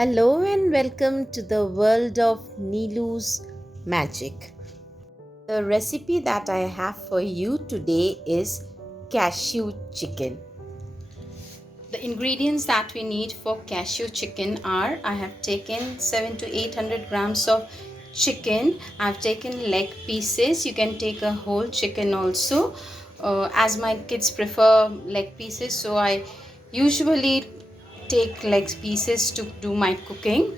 Hello and welcome to the world of Nilu's magic. The recipe that I have for you today is cashew chicken. The ingredients that we need for cashew chicken are I have taken 7 to 800 grams of chicken. I've taken leg pieces. You can take a whole chicken also. As my kids prefer leg pieces, so I usually take leg pieces to do my cooking.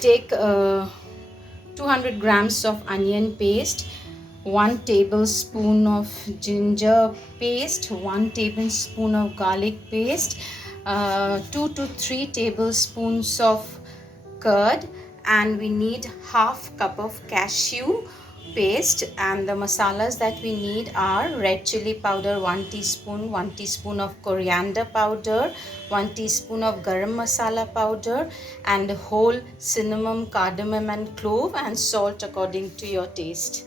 Take 200 grams of onion paste, 1 tablespoon of ginger paste, 1 tablespoon of garlic paste, 2 to 3 tablespoons of curd, and we need half cup of cashew paste. And the masalas that we need are red chili powder 1 teaspoon, 1 teaspoon of coriander powder, 1 teaspoon of garam masala powder, and whole cinnamon, cardamom and clove, and salt according to your taste.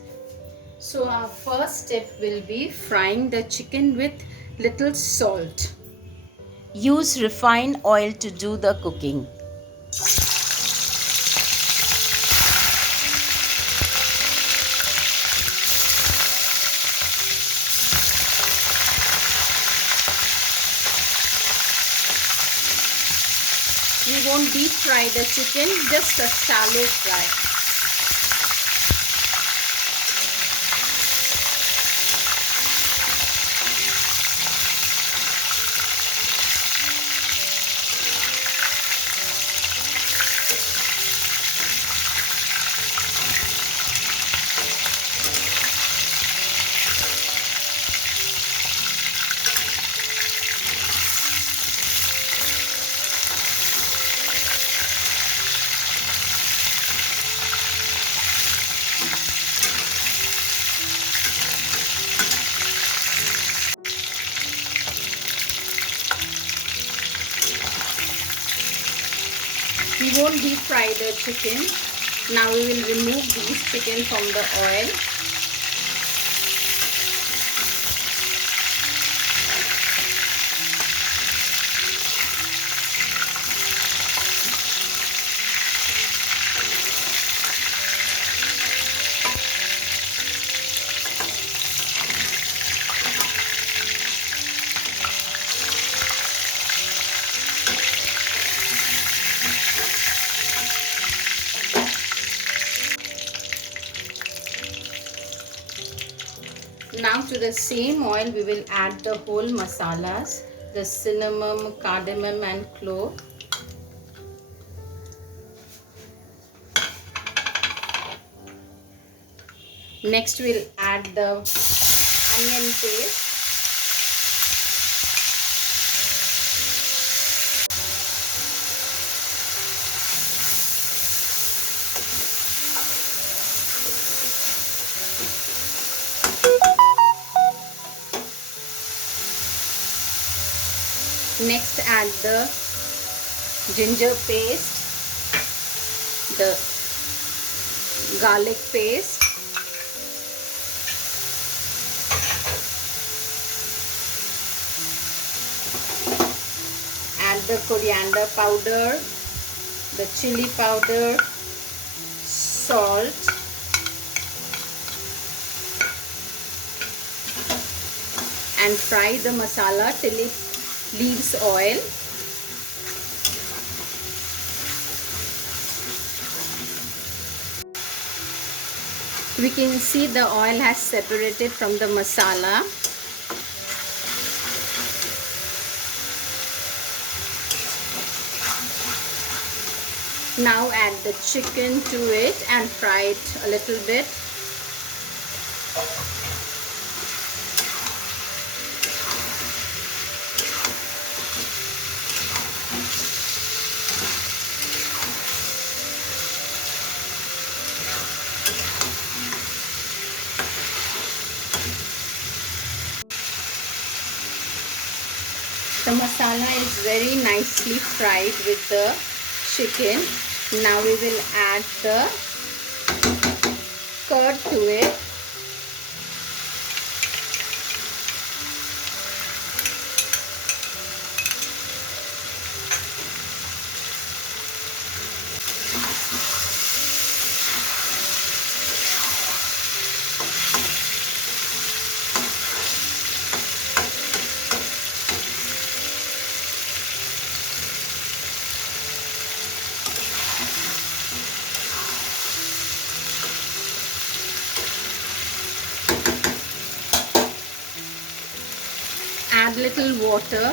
So our first step will be frying the chicken with little salt. Use refined oil to do the cooking. We won't deep fry the chicken, just a shallow fry. We won't deep fry the chicken. Now we will remove these chicken from the oil. Now to the same oil we will add the whole masalas, the cinnamon, cardamom and clove. Next we'll add the onion paste. Next add the ginger paste, the garlic paste, add the coriander powder, the chili powder, salt, and fry the masala till it leaves oil. We can see the oil has separated from the masala. Now add the chicken to it and fry it a little bit. The masala is very nicely fried with the chicken. Now we will add the curd to it. little water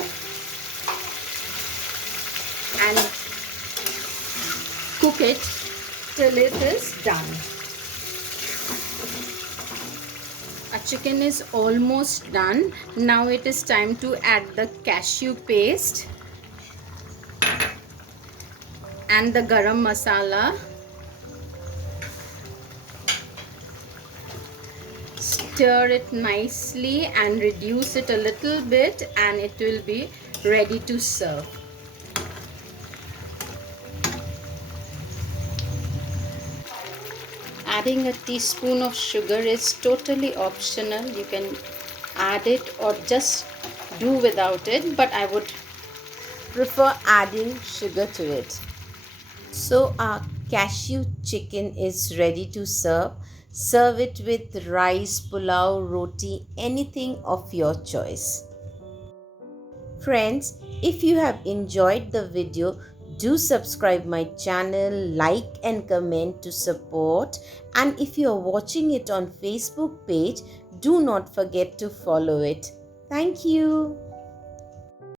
and cook it till it is done. Our chicken is almost done. Now it is time to add the cashew paste and the garam masala. Stir it nicely and reduce it a little bit, and it will be ready to serve. Adding a teaspoon of sugar is totally optional. You can add it or just do without it, but I would prefer adding sugar to it. So our cashew chicken is ready to serve. Serve it with rice, pulao, roti, anything of your choice. Friends, if you have enjoyed the video, do subscribe my channel, like and comment to support. And if you are watching it on Facebook page, do not forget to follow it. Thank you.